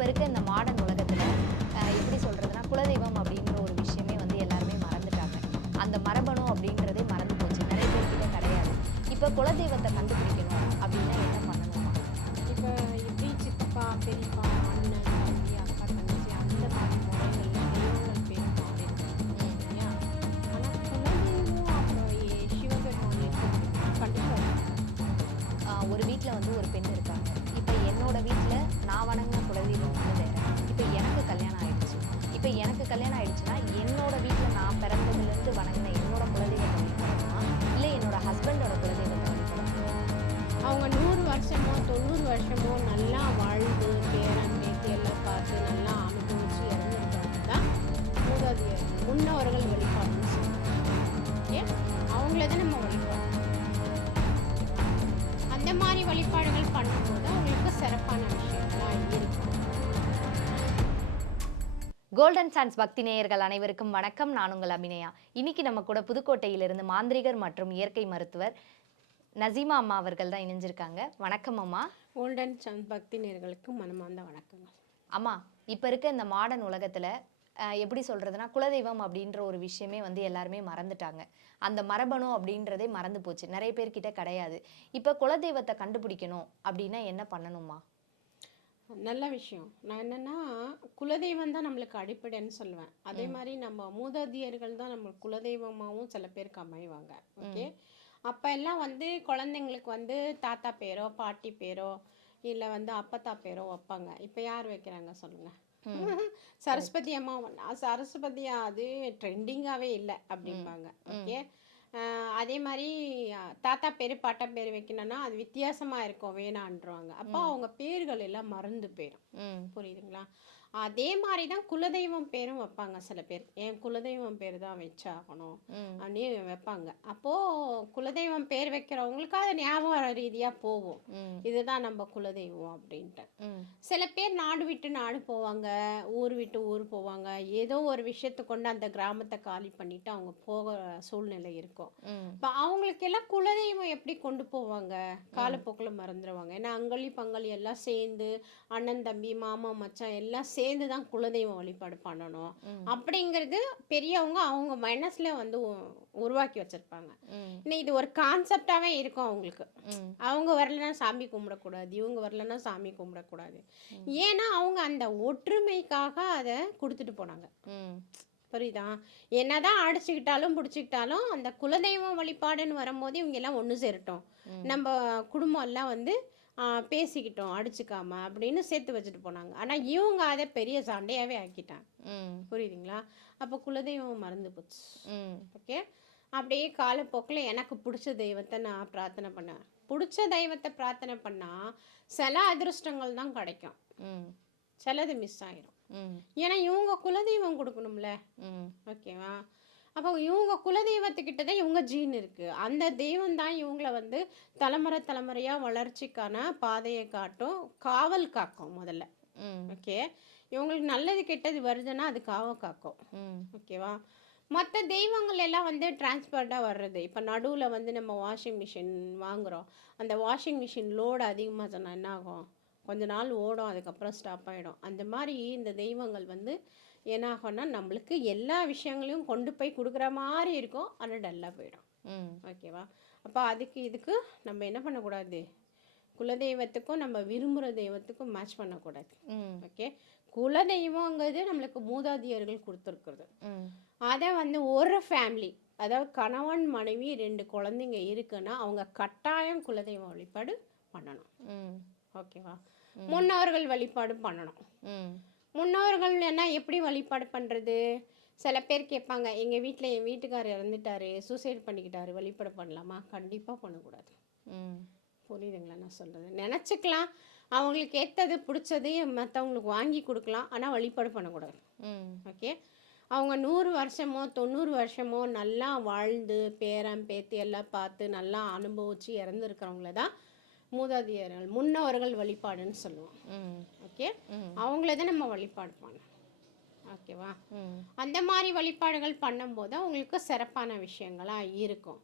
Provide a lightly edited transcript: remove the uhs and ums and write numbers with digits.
இப்போ இருக்க இந்த மாடர்ன் உலகத்தில் எப்படி சொல்கிறதுனா குலதெய்வம் அப்படின்ற ஒரு விஷயமே வந்து எல்லாருமே மறந்துட்டாங்க. அந்த மரபணு அப்படின்றதே மறந்து போச்சு, நிறைய பேர்கிட்ட கிடையாது. இப்போ குலதெய்வத்தை கண்டுபிடிக்கணும் அப்படின்னா என்ன பண்ணணுமா? இப்போ எப்படி சித்தப்பா, பெரியப்பா, அண்ணன், தம்பி, அக்கா, தங்கச்சி அந்த மாதிரி முறைகள்ல தெய்வங்கள் பேர் மாறி இருக்கு இல்லையா? ஆனால் குலதெய்வம் அப்புறம் சிவபெருமான் இருக்க முடியுமா? கண்டிப்பாக இருக்கு. ஒரு வீட்டில் வந்து ஒரு பெண் இருக்காங்க. இப்போ என்னோட வீட்டில் நான் வணங்கின குலதெய்வம் வந்து வேற. இப்போ எனக்கு கல்யாணம் ஆயிடுச்சு. இப்போ எனக்கு கல்யாணம் ஆயிடுச்சுன்னா என்னோட வீட்டில் நான் பிறந்ததுலேருந்து வணங்கின என்னோட குலதெய்வத்தை வழிபடணுமா, இல்லை என்னோட ஹஸ்பண்டோட குலதெய்வத்தை வழிபடணுமா? அவங்க 100 வருஷமோ 90 வருஷமோ நல்லா வாழ்ந்து பேரன் பேத்தி எல்லாம் பார்த்து நல்லா அனுபவிச்சு இறந்துருக்கிறவங்க தான் மூதாதையர் முன்னோர்கள் வழிபாடுன்னு சொல்லுவாங்க. ஏன் அவங்கள தான் நம்ம வழிபாடு. அந்த மாதிரி வழிபாடுகள் பண்ணும்போது அவங்களுக்கு சிறப்பான விஷயங்கள்லாம் இருக்கும். கோல்டன் சான்ஸ் பக்தி நேயர்கள் அனைவருக்கும் வணக்கம். நான் உங்கள் அபிநயா. இன்னைக்கு நம்ம கூட புதுக்கோட்டையிலிருந்து மாந்திரிகர் மற்றும் இயற்கை மருத்துவர் நசீமா அம்மா அவர்கள் தான் இணைஞ்சிருக்காங்க. வணக்கம் அம்மா. கோல்டன் சான்ஸ் பக்தி நேயர்களுக்கு மனமார்ந்த வணக்கங்கள். அம்மா, இப்போ இருக்க இந்த மாடர்ன் உலகத்தில் எப்படி சொல்கிறதுனா குலதெய்வம் அப்படின்ற ஒரு விஷயமே வந்து எல்லாருமே மறந்துட்டாங்க. அந்த மரபணு அப்படின்றதே மறந்து போச்சு, நிறைய பேர்கிட்ட கிடையாது. இப்போ குலதெய்வத்தை கண்டுபிடிக்கணும் அப்படின்னா என்ன பண்ணணுமா? நல்ல விஷயம். நான் என்னன்னா குலதெய்வம் தான் நம்மளுக்கு அடிப்படைன்னு சொல்லுவேன். அதே மாதிரி நம்ம மூதாதையர்கள் தான் நம்ம குலதெய்வமாகவும் சில பேருக்கு அமைவாங்க. ஓகே. அப்போ எல்லாம் வந்து குழந்தைங்களுக்கு வந்து தாத்தா பேரோ பாட்டி பேரோ இல்லை வந்து அப்பத்தா பேரோ வைப்பாங்க. இப்போ யார் வைக்கிறாங்க சொல்லுங்க? சரஸ்வதி அம்மா சரஸ்வதியா அது ட்ரெண்டிங்காகவே இல்லை அப்படிம்பாங்க. ஓகே. அதே மாதிரி தாத்தா பேர் பாட்டா பேர் வைக்கணும்னா அது வித்தியாசமாக இருக்கும் வேணான்றவாங்க. அப்போ அவங்க பேர்கள் எல்லாம் மறந்து போயிடும். புரியுதுங்களா? அதே மாதிரி தான் குலதெய்வம் பேரும் வைப்பாங்க சில பேர். என் குலதெய்வம் பேர் தான் வச்சாகணும் அப்படின்னு வைப்பாங்க. அப்போது குலதெய்வம் பேர் வைக்கிறவங்களுக்கு அது ஞாபக ரீதியாக போகும், இதுதான் நம்ம குலதெய்வம் அப்படின்ட்டு. சில பேர் நாடு விட்டு நாடு போவாங்க, ஊர் விட்டு ஊர் போவாங்க. ஏதோ ஒரு விஷயத்தை கொண்டு அந்த கிராமத்தை காலி பண்ணிட்டு அவங்க போக சூழ்நிலை இருக்கும். இப்போ அவங்களுக்கு எல்லாம் குலதெய்வம் எப்படி கொண்டு போவாங்க? காலப்போக்கில் மறந்துடுவாங்க. ஏன்னா அங்கலி பங்காளி எல்லாம் சேர்ந்து அண்ணன் தம்பி மாமா மச்சான் எல்லாம் சேர்ந்து தான் குலதெய்வம் வழிபாடு பண்ணணும் அப்படிங்கிறது பெரியவங்க அவங்க மனசுல வந்து உருவாக்கி வச்சிருப்பாங்க. இன்னும் இது ஒரு கான்செப்டாவே இருக்கும் அவங்களுக்கு. அவங்க வரலன்னா சாமி கும்பிடக்கூடாது, இவங்க வரலன்னா சாமி கும்பிடக்கூடாது. ஏன்னா அவங்க அந்த ஒற்றுமைக்காக அதை கொடுத்துட்டு போனாங்க. புரியுதா? என்னதான் அடிச்சுக்கிட்டாலும் பிடிச்சிக்கிட்டாலும் அந்த குலதெய்வம் வழிபாடுன்னு வரும்போது இவங்க எல்லாம் ஒன்று சேரட்டும், நம்ம குடும்பம் எல்லாம் வந்து பேசிக்கிட்டோம் அடிச்சுக்காம அப்படின்னு சேர்த்து வச்சுட்டு போனாங்க. ஆனால் இவங்க அதை பெரிய சண்டையாகவே ஆக்கிட்டாங்க. புரியுதுங்களா? அப்போ குலதெய்வம் மறந்து போச்சு. ஓகே. அப்படியே காலப்போக்கில் எனக்கு பிடிச்ச தெய்வத்தை நான் பிரார்த்தனை பண்ணேன். பிடிச்ச தெய்வத்தை பிரார்த்தனை பண்ணால் சில அதிர்ஷ்டங்கள் தான் கிடைக்கும், சிலது மிஸ் ஆயிரும். ஏன்னா இவங்க குலதெய்வம் கொடுக்கணும்ல. ஓகேவா? அப்போ இவங்க குலதெய்வத்துக்கிட்ட தான் இவங்க ஜீன் இருக்குது. அந்த தெய்வம் தான் இவங்களை வந்து தலைமுறை தலைமுறையாக வளர்ச்சிக்கான பாதையை காட்டும், காவல் காக்கும் முதல்ல. ஓகே. இவங்களுக்கு நல்லது கெட்டது வருதுன்னா அது காக்கும். ஓகேவா? மற்ற தெய்வங்கள் எல்லாம் வந்து டிரான்ஸ்பர்டாக வர்றது. இப்போ நடுவில் வந்து நம்ம வாஷிங் மிஷின் வாங்குகிறோம். அந்த வாஷிங் மிஷின் லோடு அதிகமாக சொன்னால் என்ன ஆகும்? கொஞ்ச நாள் ஓடும், அதுக்கப்புறம் ஸ்டாப் ஆகிடும். அந்த மாதிரி இந்த தெய்வங்கள் வந்து என்ன ஆகும்னா நம்மளுக்கு எல்லா விஷயங்களையும் கொண்டு போய் கொடுக்குற மாதிரி இருக்கும், ஆனால் டல்லாக போயிடும். ஓகேவா? அப்போ இதுக்கு நம்ம என்ன பண்ணக்கூடாது? குலதெய்வத்துக்கும் நம்ம விரும்புகிற தெய்வத்துக்கும் மேட்ச் பண்ணக்கூடாது. ஓகே. குலதெய்வங்கிறது நம்மளுக்கு மூதாதையர்கள் கொடுத்துருக்குறது. அதை வந்து ஒரு ஃபேமிலி, அதாவது கணவன் மனைவி 2 குழந்தைங்க இருக்குன்னா அவங்க கட்டாயம் குலதெய்வ வழிபாடு பண்ணணும். ஓகேவா? முன்னோர்கள் வழிபாடு பண்ணணும். முன்னோர்கள் என்ன எப்படி வழிபாடு பண்ணுறது? சில பேர் கேட்பாங்க, எங்கள் வீட்டில் என் வீட்டுக்காரர் இறந்துட்டாரு, சூசைட் பண்ணிக்கிட்டாரு, வழிபாடு பண்ணலாமா? கண்டிப்பாக பண்ணக்கூடாது. புரியுதுங்களா நான் சொல்கிறது? நினச்சிக்கலாம், அவங்களுக்கு ஏற்றது பிடிச்சது மற்றவங்களுக்கு வாங்கி கொடுக்கலாம், ஆனால் வழிபாடு பண்ணக்கூடாது. ஓகே. அவங்க 100 வருஷமோ 90 வருஷமோ நல்லா வாழ்ந்து பேரன் பேத்தி எல்லாம் பார்த்து நல்லா அனுபவித்து இறந்துருக்கிறவங்கள தான் மூதாதையர்கள் முன்னோர்கள் வழிபாடுன்னு சொல்லுவோம். ஓகே. அவங்கள தான் நம்ம வழிபாடு பண்ணணும். ஓகேவா? அந்த மாதிரி வழிபாடுகள் பண்ணும்போது அவங்களுக்கு சிறப்பான விஷயங்களாக இருக்கும்.